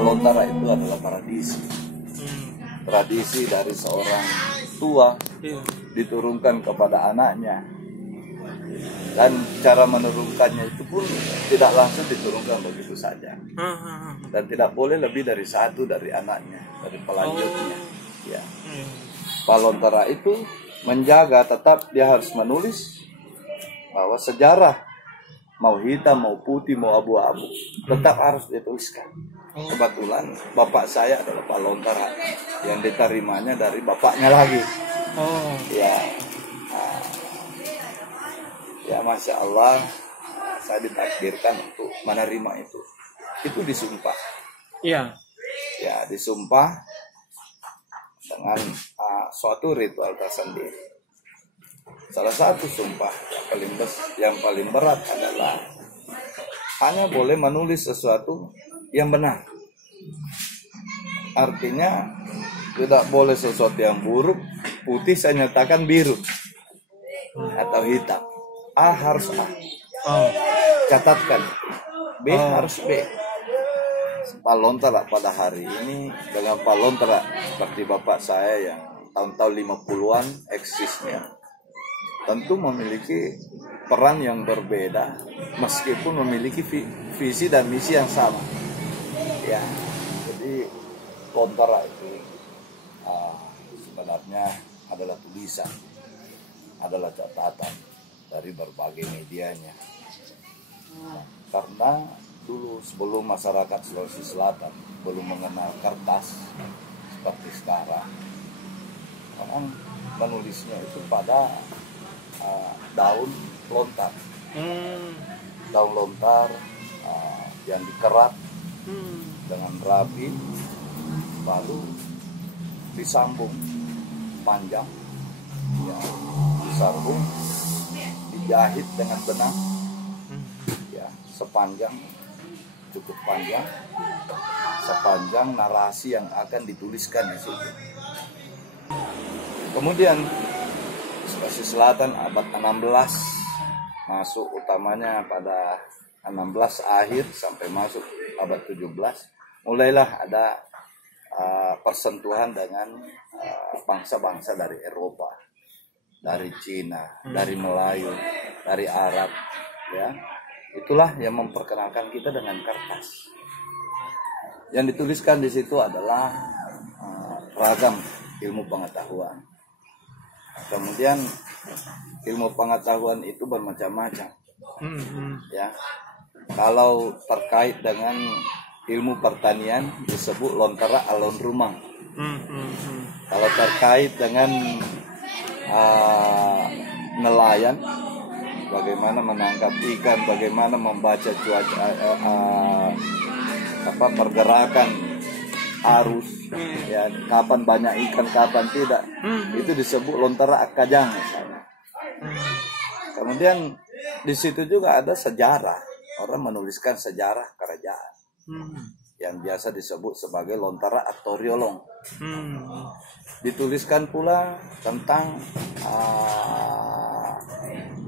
Palontara itu adalah tradisi. Tradisi dari seorang tua diturunkan kepada anaknya. Dan cara menurunkannya itu pun tidak langsung diturunkan begitu saja. Dan tidak boleh lebih dari satu dari anaknya, dari pelanjutnya. Ya. Palontara itu menjaga tetap dia harus menulis bahwa sejarah mau hitam, mau putih, mau abu-abu tetap harus dituliskan. Kebetulan bapak saya adalah Palontara yang diterimanya dari bapaknya lagi. Ya, ya Masya Allah, saya ditakdirkan untuk menerima itu. Itu disumpah. Iya. Ya, disumpah dengan suatu ritual tersendiri. Salah satu sumpah yang paling berat adalah hanya boleh menulis sesuatu yang benar. Artinya tidak boleh sesuatu yang buruk. Putih saya nyatakan biru atau hitam. A harus A. Catatkan. B harus B. Palontara pada hari ini dengan Palontara seperti bapak saya yang tahun-tahun 50-an eksisnya, tentu memiliki peran yang berbeda meskipun memiliki visi dan misi yang sama. Ya, jadi Lontara itu sebenarnya adalah tulisan, adalah catatan dari berbagai medianya. Karena dulu sebelum masyarakat Sulawesi Selatan belum mengenal kertas seperti sekarang, orang menulisnya itu pada daun lontar, daun lontar yang dikerat dengan rapi, lalu disambung panjang, ya, disambung, dijahit dengan benang, ya, sepanjang, cukup panjang, sepanjang narasi yang akan dituliskan di situ. Kemudian Sulawesi Selatan abad 16 masuk utamanya pada 16 akhir sampai masuk abad 17 mulailah ada persentuhan dengan bangsa-bangsa dari Eropa, dari Cina, dari Melayu, dari Arab, ya. Itulah yang memperkenalkan kita dengan kertas. Yang dituliskan di situ adalah ragam ilmu pengetahuan. Kemudian ilmu pengetahuan itu bermacam-macam. Ya. Kalau terkait dengan ilmu pertanian disebut Lontara Alon Rumang. Kalau terkait dengan nelayan, bagaimana menangkap ikan, bagaimana membaca cuaca, pergerakan arus, ya, kapan banyak ikan, kapan tidak, itu disebut Lontara Akajang misalnya. Kemudian di situ juga ada sejarah, orang menuliskan sejarah kerajaan yang biasa disebut sebagai Lontara Aktoriolong. Dituliskan pula tentang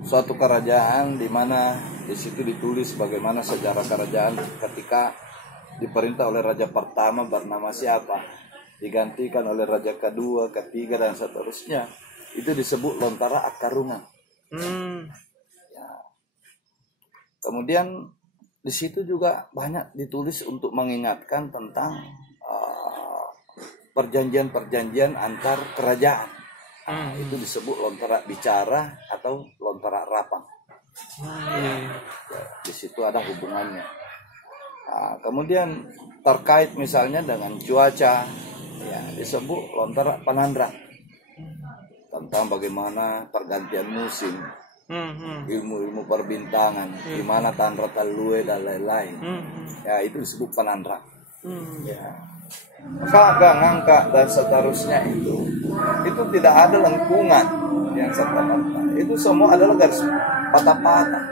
suatu kerajaan di mana di situ ditulis bagaimana sejarah kerajaan ketika diperintah oleh raja pertama bernama siapa, digantikan oleh raja kedua, ketiga dan seterusnya. Itu disebut Lontara Akarungan. Ya. Kemudian di situ juga banyak ditulis untuk mengingatkan tentang perjanjian-perjanjian antar kerajaan. Itu disebut Lontara Bicara atau Lontara Rapang. Ya, di situ ada hubungannya. Kemudian terkait misalnya dengan cuaca, ya, disebut Lontara Panandra, tentang bagaimana pergantian musim, ilmu-ilmu perbintangan, gimana Tanra Talue dan lain-lain. Ya, itu disebut Panandra. Ya. Maka ngangka dan seterusnya itu tidak ada lengkungan yang serta-merta. Itu semua adalah garis patah-patah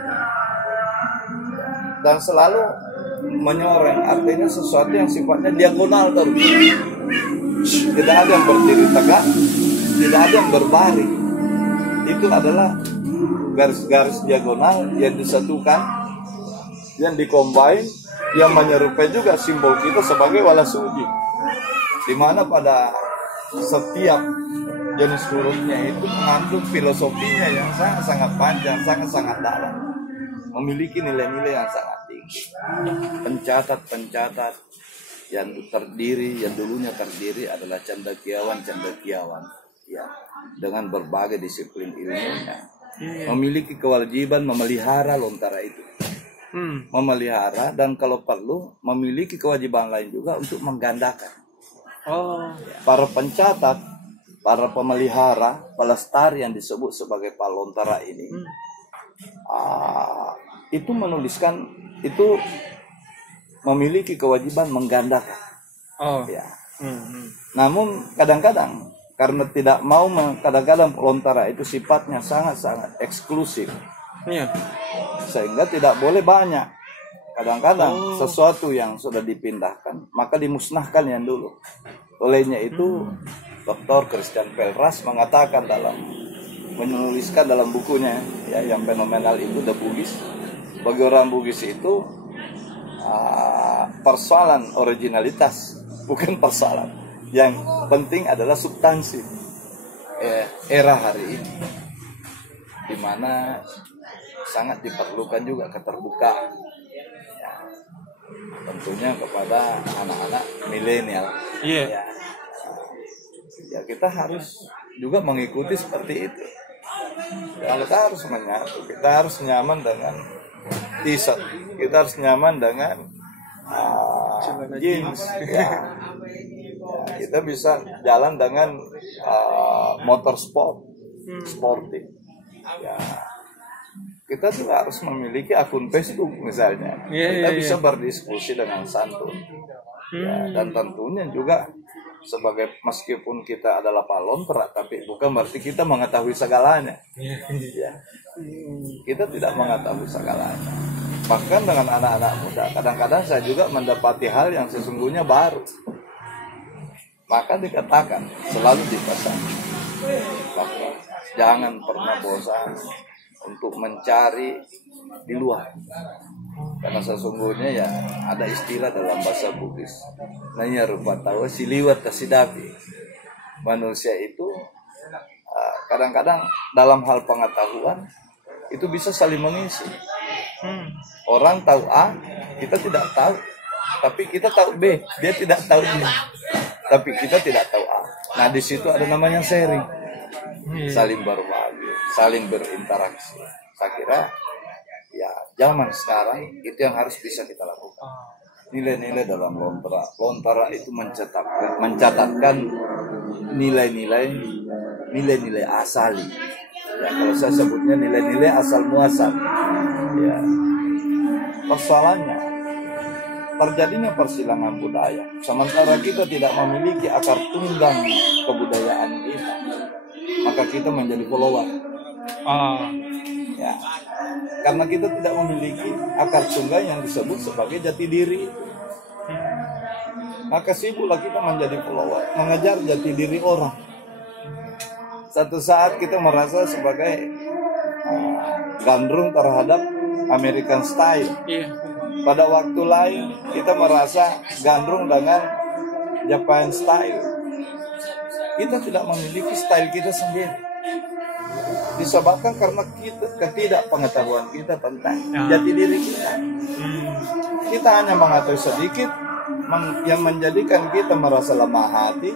dan selalu menyoreng, artinya sesuatu yang sifatnya diagonal terus. Tidak ada yang berdiri tegak, tidak ada yang berbaring. Itu adalah garis-garis diagonal yang disatukan, yang dikombin yang menyerupai juga simbol kita sebagai walasuji, di mana pada setiap jenis hurufnya itu mengandung filosofinya yang sangat-sangat panjang, sangat-sangat dalam, memiliki nilai-nilai yang sangat tinggi. Pencatat yang dulunya terdiri adalah cendekiawan ya, dengan berbagai disiplin ilmunya, memiliki kewajiban memelihara lontara itu, memelihara, dan kalau perlu memiliki kewajiban lain juga untuk menggandakan. Para pencatat, para pemelihara, pelestari yang disebut sebagai palontara ini, itu menuliskan, itu memiliki kewajiban menggandakan. Ya. Namun kadang-kadang karena tidak mau, kadang-kadang lontara itu sifatnya sangat-sangat eksklusif, sehingga tidak boleh banyak. Kadang-kadang sesuatu yang sudah dipindahkan maka dimusnahkan yang dulu. Olehnya itu Dr. Christian Pelras mengatakan menuliskan dalam bukunya ya, yang fenomenal itu, The Bugis. Bagi orang Bugis itu persoalan originalitas bukan persoalan, yang penting adalah substansi. Era hari ini di mana sangat diperlukan juga keterbukaan ya, tentunya kepada anak-anak milenial. Ya kita harus juga mengikuti seperti itu. Kalau kita harus menyatu, kita harus nyaman dengan t-shirt, kita harus nyaman dengan jeans ya. Kita bisa jalan dengan motor sporty ya. Kita juga harus memiliki akun Facebook misalnya, kita bisa berdiskusi dengan santun ya. Dan tentunya juga sebagai, meskipun kita adalah palontara, tapi bukan berarti kita mengetahui segalanya ya. Kita tidak mengetahui segalanya. Bahkan dengan anak-anak muda, kadang-kadang saya juga mendapati hal yang sesungguhnya baru. Maka dikatakan, selalu dipesan bahwa jangan pernah bosan untuk mencari di luar. Karena sesungguhnya ya ada istilah dalam bahasa Bugis, nanya rupa tahu siliwat tasidapi. Manusia itu kadang-kadang dalam hal pengetahuan itu bisa saling mengisi. Orang tahu A, kita tidak tahu, tapi kita tahu B, dia tidak tahu B, tapi kita tidak tahu A. Nah di situ ada namanya sharing, saling berbagi, saling berinteraksi. Saya kira ya zaman sekarang itu yang harus bisa kita lakukan. Nilai-nilai dalam lontara itu mencatatkan nilai-nilai asali. Ya, kalau saya sebutnya nilai-nilai asal muasal. Ya. Persoalannya terjadinya persilangan budaya. Sementara kita tidak memiliki akar tunggang kebudayaan kita, maka kita menjadi follower. Ya. Karena kita tidak memiliki akar tunggang yang disebut sebagai jati diri, maka sibuklah kita menjadi follower, mengejar jati diri orang. Satu saat kita merasa sebagai gandrung terhadap American style. Pada waktu lain kita merasa gandrung dengan Japan style. Kita tidak memiliki style kita sendiri. Disebabkan karena ketidakpengetahuan kita tentang jati diri kita. Kita hanya mengetahui sedikit yang menjadikan kita merasa lemah hati,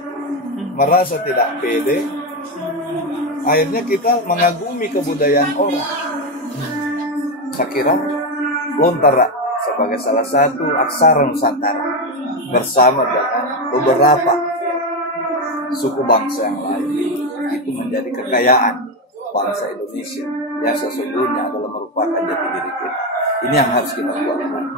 merasa tidak pede. Akhirnya kita mengagumi kebudayaan orang. Saya kira lontara sebagai salah satu aksara Nusantara bersama dengan beberapa suku bangsa yang lain itu menjadi kekayaan bangsa Indonesia yang sesungguhnya adalah merupakan jati diri kita. Ini yang harus kita lakukan.